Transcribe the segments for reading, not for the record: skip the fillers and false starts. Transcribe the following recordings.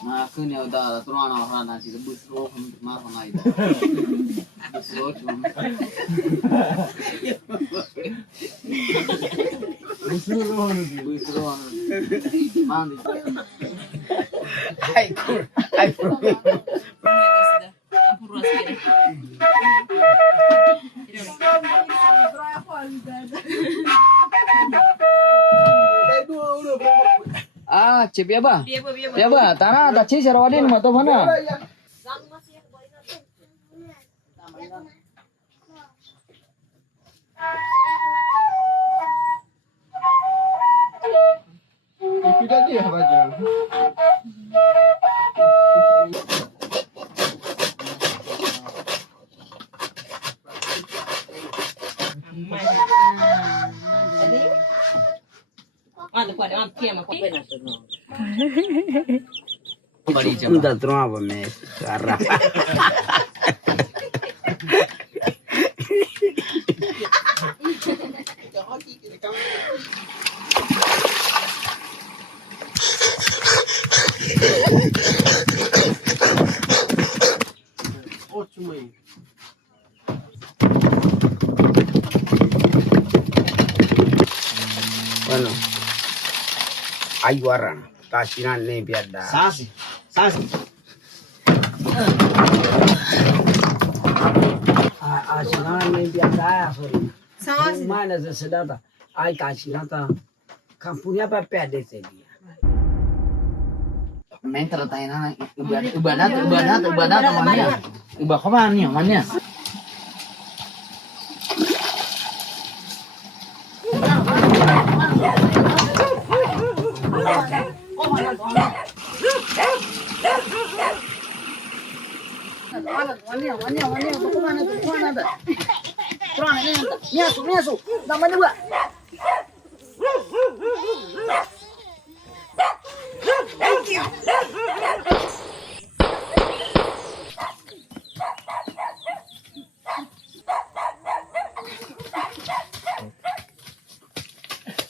Makanya udah turun orang nasi rebus roh makan aja. Rebus roh Busro mandi. Ay, kur. Ay, kur. Cipi apa? Apa? Tanah tak cis rawadin mah tu mana? Kita dia baca. Udah terus apa mes? Karena. Bueno, hay guarana, kasinan nih biar dah. Sasi. Asinan nih biar dah, sorry. Mana sesedar dah, ay kasinan dah, kampungnya apa pede dia. Main tertanya ibadat mana? Ibadah mana mana?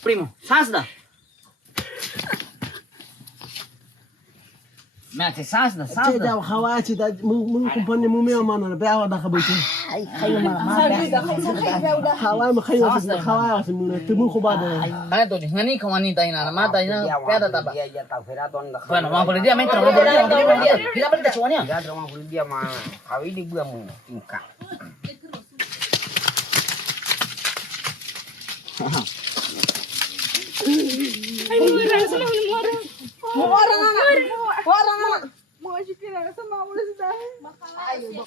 Primo, sas dah. Mate sas dah. Tidak khawatir tidak mengkumpulnya mumia mana beawa dah kabuci. Kayu mana? Khawai khawai semua temu kubada. Mana tu ni? Ngani kawani tahu na, mata ini peda tapa. Iya tahu Feraton dah. Bueno, mau boleh dia main terus, mau boleh dia. Kita boleh dah semuanya. Dia rumah boleh dia mah. Kawin di gua mau tingkah. Orang anak. Mau asyik kira sama udah sudah. Ayo,